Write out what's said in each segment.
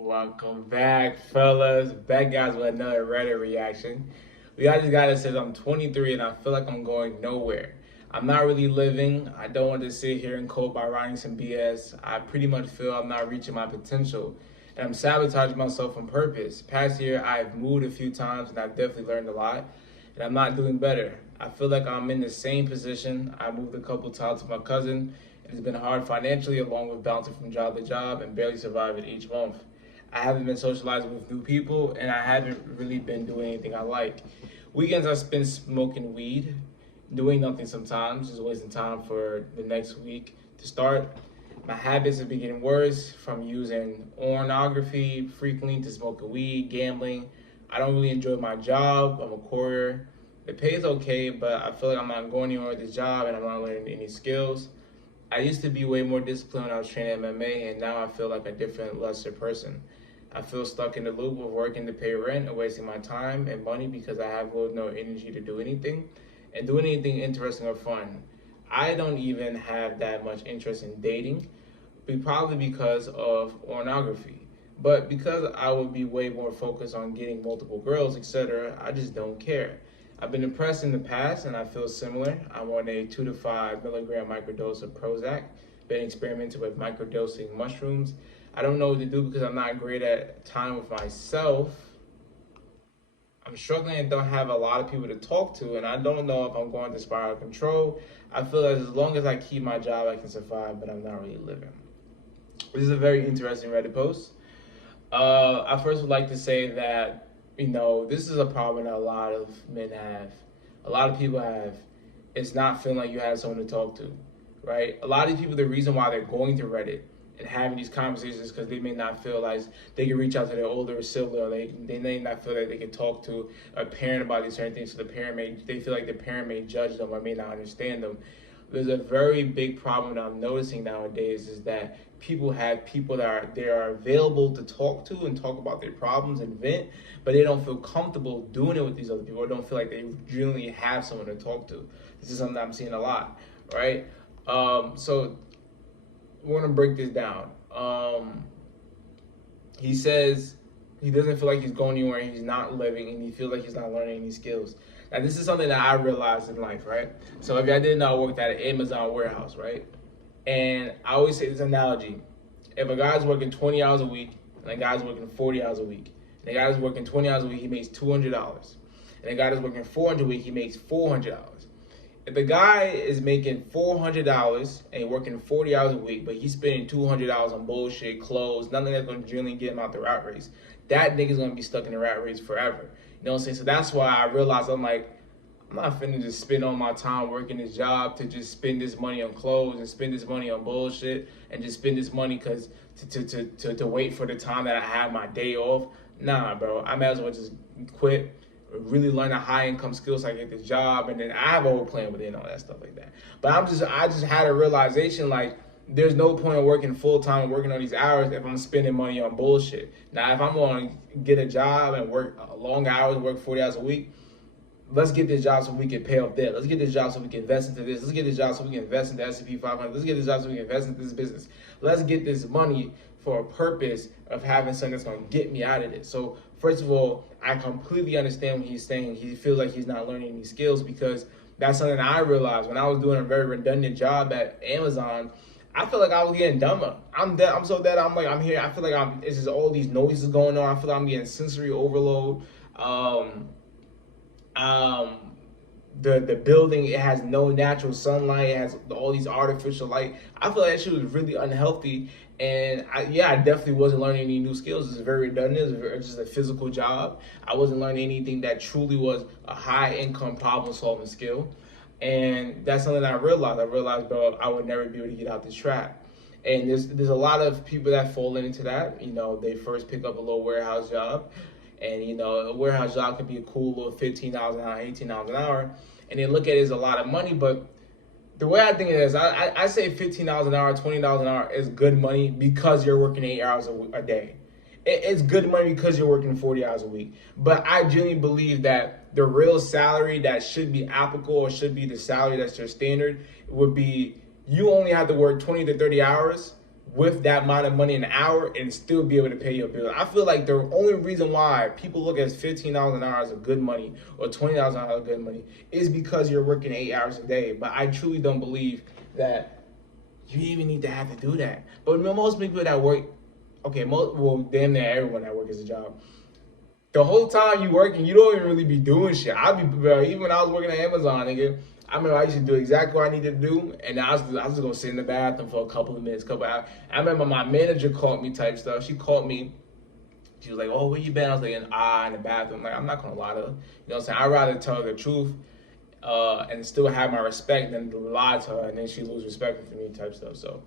Welcome back, fellas. Back, guys, with another Reddit reaction. We got this guy that says, I'm 23 and I feel like I'm going nowhere. I'm not really living. I don't want to sit here and cope by writing some BS. I pretty much feel I'm not reaching my potential. And I'm sabotaging myself on purpose. Past year, I've moved a few times and I've definitely learned a lot. And I'm not doing better. I feel like I'm in the same position. I moved a couple times with my cousin. And it's been hard financially, along with bouncing from job to job and barely surviving each month. I haven't been socializing with new people, and I haven't really been doing anything I like. Weekends I spend smoking weed, doing nothing sometimes, just wasting time for the next week to start. My habits have been getting worse, from using pornography frequently to smoking weed, gambling. I don't really enjoy my job. I'm a courier. The pay is okay, but I feel like I'm not going anywhere with this job and I'm not learning any skills. I used to be way more disciplined when I was training MMA, and now I feel like a different, lesser person. I feel stuck in the loop of working to pay rent and wasting my time and money because I have little no energy to do anything and doing anything interesting or fun. I don't even have that much interest in dating, probably because of pornography. But because I would be way more focused on getting multiple girls, etc., I just don't care. I've been depressed in the past and I feel similar. I'm on a 2 to 5 milligram microdose of Prozac, been experimenting with microdosing mushrooms. I don't know what to do because I'm not great at time with myself. I'm struggling and don't have a lot of people to talk to, and I don't know if I'm going to spiral out of control. I feel that as long as I keep my job, I can survive, but I'm not really living. This is a very interesting Reddit post. I first would like to say that, this is a problem that a lot of men have. A lot of people have. It's not feeling like you have someone to talk to, right? A lot of people, the reason why they're going to Reddit and having these conversations because they may not feel like they can reach out to their older sibling, or they may not feel like they can talk to a parent about these certain things, so they feel like the parent may judge them or may not understand them. There's a very big problem that I'm noticing nowadays is that people have people that are available to talk to and talk about their problems and vent, but they don't feel comfortable doing it with these other people, or don't feel like they genuinely have someone to talk to. This is something that I'm seeing a lot, right? So we're gonna break this down. He says he doesn't feel like he's going anywhere, he's not living, and he feels like he's not learning any skills. Now, this is something that I realized in life, right? So if y'all didn't know, I worked at an Amazon warehouse, right? And I always say this analogy. If a guy's working 20 hours a week, and a guy's working 40 hours a week, and a guy's working 20 hours a week, he makes $200. And a guy that's working 400 a week, he makes $400. If the guy is making $400 and working 40 hours a week, but he's spending $200 on bullshit, clothes, nothing that's going to generally get him out the rat race, that nigga's going to be stuck in the rat race forever. You know what I'm saying? So that's why I realized I'm not finna just spend all my time working this job to just spend this money on clothes and spend this money on bullshit and just spend this money because to wait for the time that I have my day off. Nah, bro. I might as well just quit, really learn a high income skill so I get this job, and then I have a whole plan within all that stuff like that. But I just had a realization, like, there's no point in working full time and working on these hours if I'm spending money on bullshit. Now, if I'm going to get a job and work long hours, work 40 hours a week, let's get this job so we can pay off debt. Let's get this job so we can invest into this. Let's get this job so we can invest into S&P 500. Let's get this job so we can invest into this business. Let's get this money for a purpose of having something that's going to get me out of this. So first of all, I completely understand what he's saying. He feels like he's not learning any skills, because that's something I realized when I was doing a very redundant job at Amazon. I feel like I was getting dumber. I'm dead. I'm so dead. I'm here. I feel like it's just all these noises going on. I feel like I'm getting sensory overload. The building, it has no natural sunlight. It has all these artificial light. I feel like that shit was really unhealthy. And I definitely wasn't learning any new skills. It's very redundant. It's just a physical job. I wasn't learning anything that truly was a high income problem solving skill. And that's something I realized. Bro, I would never be able to get out this trap. And there's a lot of people that fall into that. They first pick up a little warehouse job. And, a warehouse job could be a cool little $15 an hour, $18 an hour. And they look at it as a lot of money. But the way I think it is, I say $15 an hour, $20 an hour is good money because you're working 8 hours a day. It's good money because you're working 40 hours a week. But I genuinely believe that the real salary that should be applicable, or should be the salary that's your standard, would be you only have to work 20 to 30 hours with that amount of money an hour and still be able to pay your bill. I feel like the only reason why people look at $15 an hour as a good money or $20 an hour as good money is because you're working 8 hours a day. But I truly don't believe that you even need to have to do that. But most people that work, damn near everyone that works a job. The whole time you working, you don't even really be doing shit. Even when I was working at Amazon, nigga, I remember I used to do exactly what I needed to do, and I was just gonna sit in the bathroom for a couple of minutes, couple hours. I remember my manager called me type stuff. She called me. She was like, "Oh, where you been?" I was like, in the bathroom. Like, I'm not gonna lie to her. You know what I'm saying? I'd rather tell her the truth and still have my respect than lie to her, and then she lose respect for me type stuff. So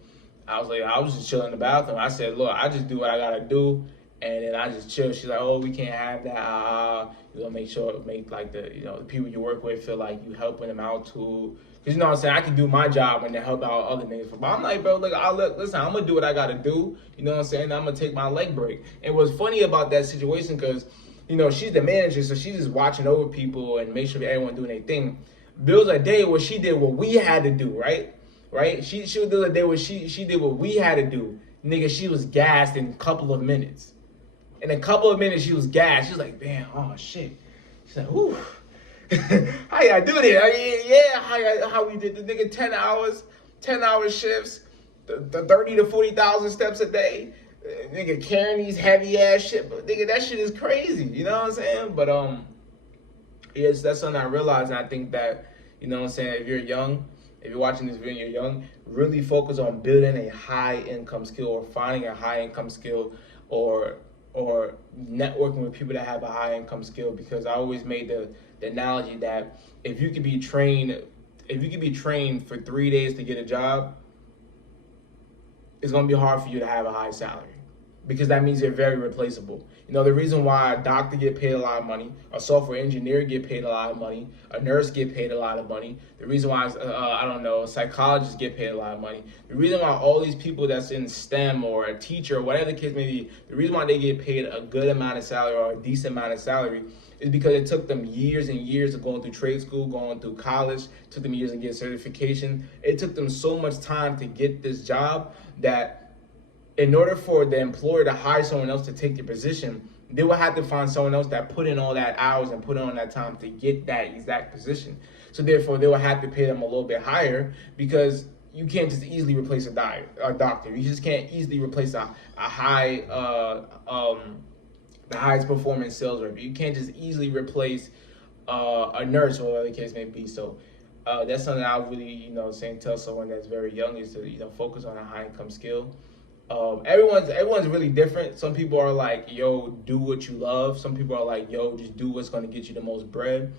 I was just chilling in the bathroom. I said, "Look, I just do what I gotta do." And then I just chill. She's like, "Oh, we can't have that. You know, make like the people you work with feel like you helping them out too. Because you know what I'm saying, I can do my job when they help out other niggas. But I'm like, bro, look, listen, I'm gonna do what I gotta do. You know what I'm saying? I'm gonna take my leg break. And what's funny about that situation, because she's the manager, so she's just watching over people and make sure everyone doing their thing. There was a day where she did what we had to do, right? Right? She was the day where she did what we had to do. Nigga, she was gassed in a couple of minutes. In a couple of minutes, she was gassed. She was like, "Man, oh shit." She's like, "Whew, how y'all do this?" Yeah, how we did the nigga 10-hour shifts, the 30 to 40,000 steps a day. Nigga carrying these heavy ass shit, but nigga, that shit is crazy. You know what I'm saying? But yes, that's something I realized, and I think that what I'm saying, if you're young. If you're watching this video and you're young, really focus on building a high income skill or finding a high income skill or networking with people that have a high income skill, because I always made the analogy that if you could be trained for 3 days to get a job, it's gonna be hard for you to have a high salary, because that means you're very replaceable. The reason why a doctor get paid a lot of money, a software engineer get paid a lot of money, a nurse get paid a lot of money, the reason why, psychologists get paid a lot of money, the reason why all these people that's in STEM or a teacher or whatever the case may be, the reason why they get paid a good amount of salary or a decent amount of salary is because it took them years and years of going through trade school, going through college, it took them years to get certification. It took them so much time to get this job that in order for the employer to hire someone else to take their position, they will have to find someone else that put in all that hours and put in all that time to get that exact position. So therefore, they will have to pay them a little bit higher, because you can't just easily replace a doctor. You just can't easily replace the highest performing sales rep. You can't just easily replace a nurse or whatever the case may be. So that's something I really, tell someone that's very young is to, focus on a high income skill. Everyone's really different. Some people are like, "Yo, do what you love." Some people are like, "Yo, just do what's going to get you the most bread."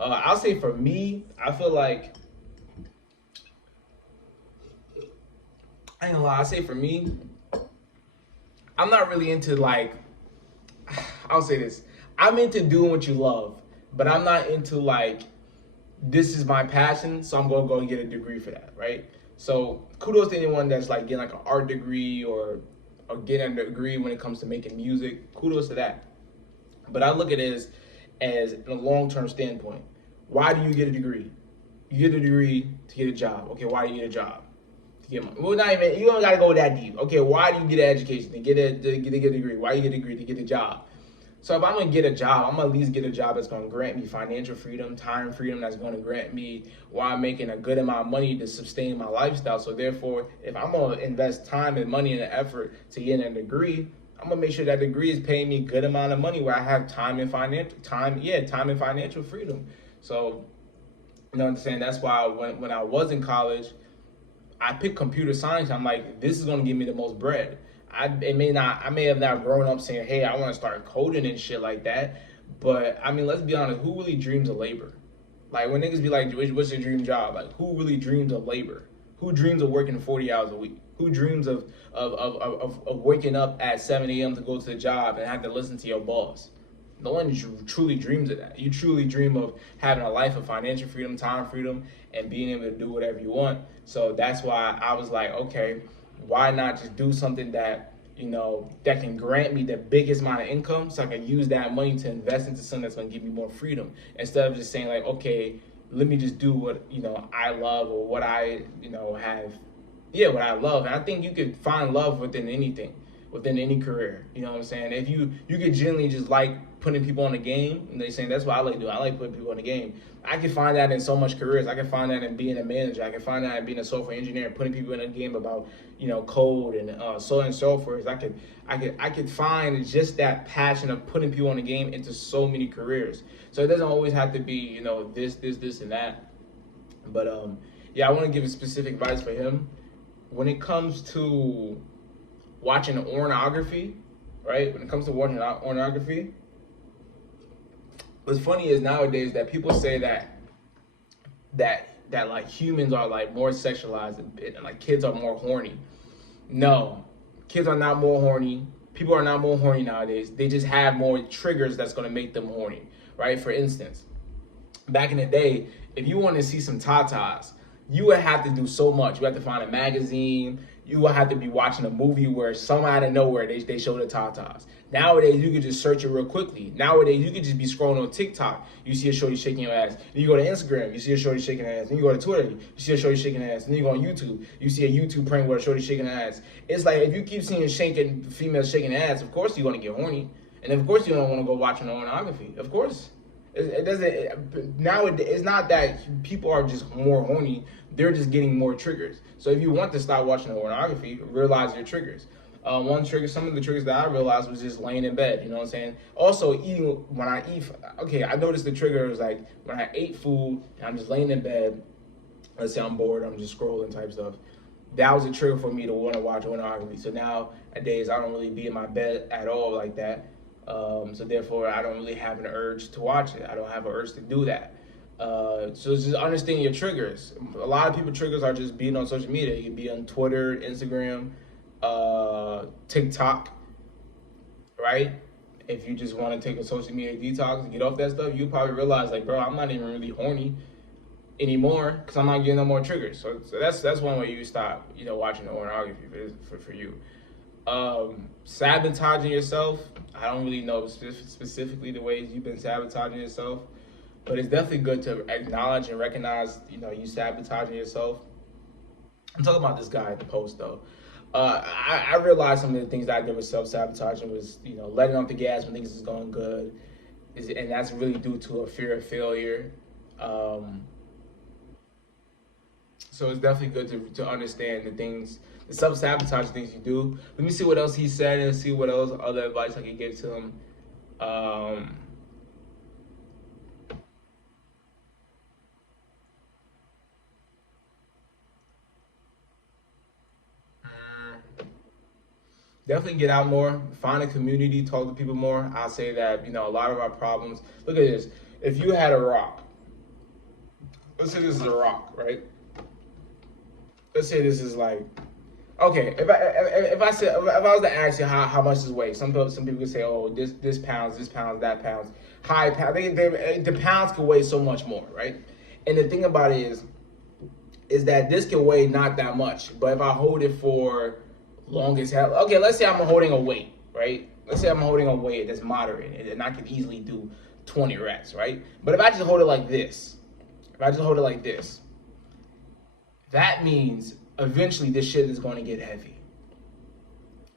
I'll say for me, I feel like, I ain't gonna lie, I'll say for me, I'm not really into I'll say this. I'm into doing what you love, but I'm not into this is my passion, so I'm gonna go and get a degree for that, right? So kudos to anyone that's getting an art degree or getting a degree when it comes to making music. Kudos to that. But I look at it as a long-term standpoint. Why do you get a degree? You get a degree to get a job. Okay, why do you get a job? To get money. Well, not even, you don't gotta go that deep. Okay, why do you get an education? To get a degree. Why do you get a degree? To get a job. So if I'm gonna get a job, I'm gonna at least get a job that's gonna grant me financial freedom, time freedom, that's gonna grant me while I'm making a good amount of money to sustain my lifestyle. So therefore, if I'm gonna invest time and money and effort to get a degree, I'm gonna make sure that degree is paying me a good amount of money where I have time and financial freedom. So, I'm saying, that's why when I was in college, I picked computer science. I'm like, this is gonna give me the most bread. I may have not grown up saying, "Hey, I want to start coding and shit like that." But I mean, let's be honest. Who really dreams of labor? When niggas be like, "What's your dream job?" Who really dreams of labor? Who dreams of working 40 hours a week? Who dreams of waking up at 7 a.m. to go to the job and have to listen to your boss? No one truly dreams of that. You truly dream of having a life of financial freedom, time freedom, and being able to do whatever you want. So that's why I was like, okay, why not just do something that, that can grant me the biggest amount of income, so I can use that money to invest into something that's going to give me more freedom, instead of just saying okay, let me just do what, I love, or what I, have yeah, what I love. And I think you could find love within anything, within any career. You know what I'm saying? If you could genuinely just like putting people on the game, and they saying that's what I like to do. I like putting people on the game. I can find that in so much careers. I can find that in being a manager. I can find that in being a software engineer, putting people in a game about code and so on and so forth. I could find just that passion of putting people on the game into so many careers. So it doesn't always have to be this and that. But yeah, I want to give a specific advice for him when it comes to watching pornography, right? When it comes to watching pornography, what's funny is nowadays that people say that like humans are like more sexualized and like kids are more horny. No, kids are not more horny. People are not more horny nowadays. They just have more triggers that's gonna make them horny, right? For instance, back in the day, if you want to see some tatas, you would have to do so much. You have to find a magazine. You would have to be watching a movie where some out of nowhere they show the tatas. Nowadays, you can just search it real quickly. Nowadays, you can just be scrolling on TikTok. You see a shorty shaking your ass. Then you go to Instagram. You see a shorty shaking her ass. Then you go to Twitter. You see a shorty shaking her ass. Then you go on YouTube. You see a YouTube prank where a shorty shaking her ass. It's like if you keep seeing females shaking their ass, of course you're going to get horny. And of course you don't want to go watching pornography. Of course. It doesn't nowadays. It's not that people are just more horny; they're just getting more triggers. So if you want to stop watching pornography, realize your triggers. Some of the triggers that I realized was just laying in bed. You know what I'm saying? Also, eating when I eat. Okay, I noticed the trigger was like when I ate food and I'm just laying in bed. Let's say I'm bored, I'm just scrolling type stuff. That was a trigger for me to want to watch pornography. So nowadays, I don't really be in my bed at all like that. So therefore, I don't really have an urge to watch it. I don't have an urge to do that. So just understanding your triggers. A lot of people triggers are just being on social media. You can be on Twitter, Instagram, TikTok, right? If you just want to take a social media detox and get off that stuff, you probably realize like, bro, I'm not even really horny anymore because I'm not getting no more triggers. So that's one way you stop, watching the pornography for you. Sabotaging yourself. I don't really know specifically the ways you've been sabotaging yourself, but it's definitely good to acknowledge and recognize, you sabotaging yourself. I'm talking about this guy in the post though. I realized some of the things that I did with self-sabotaging was, letting off the gas when things is going good, and that's really due to a fear of failure. So it's definitely good to understand the self-sabotage things you do. Let me see what else he said and see what else other advice I can give to him. Definitely get out more, find a community, talk to people more. I'll say that, a lot of our problems, look at this. If you had a rock, let's say this is a rock, right? Let's say this is like, okay, if I was to ask you how much this weighs, some people could say, oh, this pounds, that pounds, high pound. The pounds can weigh so much more, right? And the thing about it is that this can weigh not that much, but if I hold it for long as hell, okay, let's say I'm holding a weight, right? Let's say I'm holding a weight that's moderate, and I can easily do 20 reps, right? But if I just hold it like this, that means eventually this shit is going to get heavy.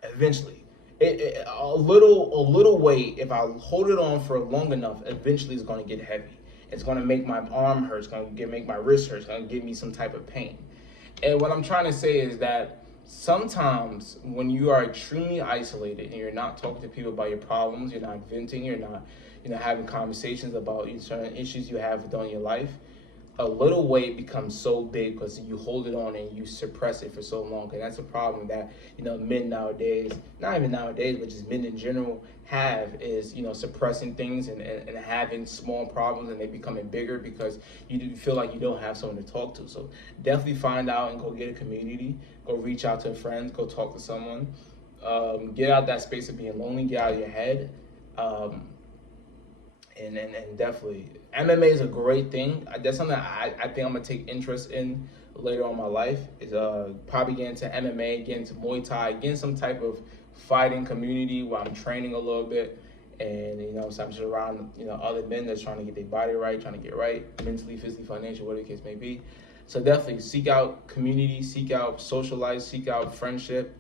Eventually, a little weight, if I hold it on for long enough, eventually it's going to get heavy. It's going to make my arm hurt. It's going to make my wrist hurt. It's going to give me some type of pain. And what I'm trying to say is that sometimes when you are extremely isolated and you're not talking to people about your problems, you're not venting, you're not, having conversations about certain issues you have in your life, a little weight becomes so big because you hold it on and you suppress it for so long. And that's a problem that, men nowadays, not even nowadays, but just men in general have is, suppressing things and having small problems and they becoming bigger because you feel like you don't have someone to talk to. So definitely find out and go get a community, go reach out to friends, go talk to someone, get out that space of being lonely, get out of your head. And definitely, MMA is a great thing. That's something I think I'm going to take interest in later on in my life, is probably get into MMA, get into Muay Thai, get in some type of fighting community where I'm training a little bit. And, so I'm just around, other men that's trying to get their body right, trying to get right, mentally, physically, financially, whatever the case may be. So definitely seek out community, seek out social life, seek out friendship.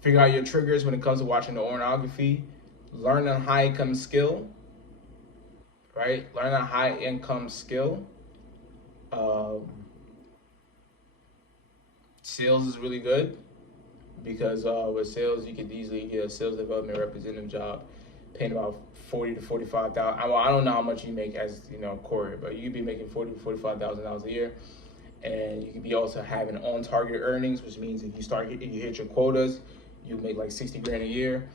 Figure out your triggers when it comes to watching the pornography. Learn a high income skill, right? Learn a high income skill. Sales is really good because with sales you could easily get a sales development representative job, paying about 40 to 45,000. I don't know how much you make as courier, but you could be making $40,000 to $45,000 a year, and you could be also having on target earnings, which means if you hit your quotas, you make like 60 grand a year.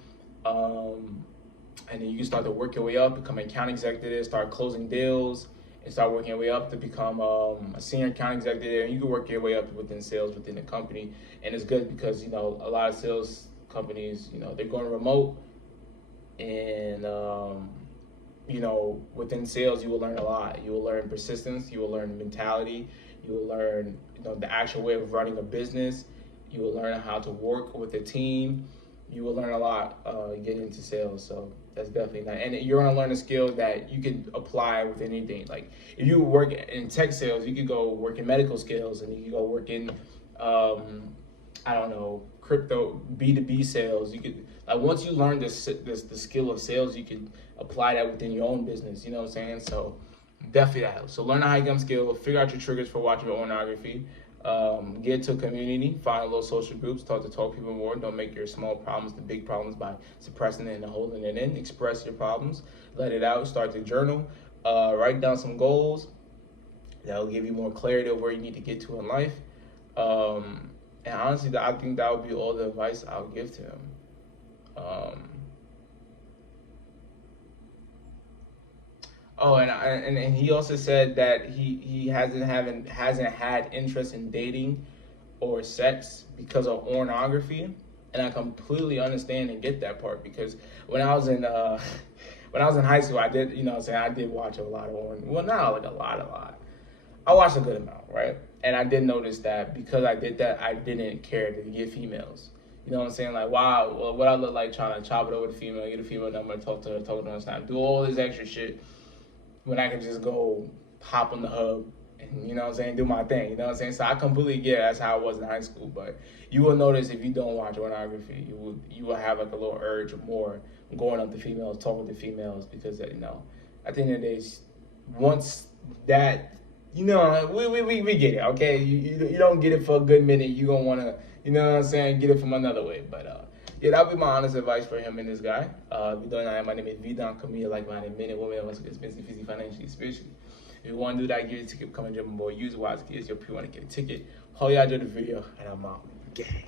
And then you can start to work your way up, become an account executive, start closing deals, and start working your way up to become a senior account executive. And you can work your way up within sales within the company. And it's good because, a lot of sales companies, they're going remote. And, within sales, you will learn a lot. You will learn persistence. You will learn mentality. You will learn, the actual way of running a business. You will learn how to work with a team. You will learn a lot getting into sales. So that's definitely nice. And you're going to learn a skill that you can apply with anything. Like if you work in tech sales, you could go work in medical skills, and you could go work in, crypto, B2B sales. You could, once you learn the skill of sales, you can apply that within your own business. You know what I'm saying? So definitely that. So learn a high income skill, figure out your triggers for watching pornography. Get to a community, find a little social groups, talk people more. Don't make your small problems the big problems by suppressing it and holding it in. Express your problems, let it out, start to journal, write down some goals. That'll give you more clarity of where you need to get to in life. And honestly, I think that would be all the advice I would give to him. And he also said that he hasn't had interest in dating or sex because of pornography, and I completely understand and get that part, because when I was in high school, I did I did watch a lot of porn. Well, not like a lot. I watched a good amount, right? And I did notice that because I did that, I didn't care to get females. You know what I'm saying? Like, wow, well, what I look like trying to chop it over with a female, get a female number, talk to her on time, do all this extra shit, when I can just go hop on the hub and, do my thing, So I completely get it. That's how I was in high school. But you will notice if you don't watch pornography, you will have like a little urge more going up to females, talking to females, because at the end of the day, once that, we get it, okay? You don't get it for a good minute. You gonna wanna, get it from another way. But yeah, that'll be my honest advice for him and this guy. If you don't know, my name is Vidon. Come here, like-minded men and women, also expensive, physically, financially, spiritually. If you want to do that, get a ticket, become a German boy. Use wise kids. If you want to get a ticket, y'all enjoy the video, and I'm out. Gang.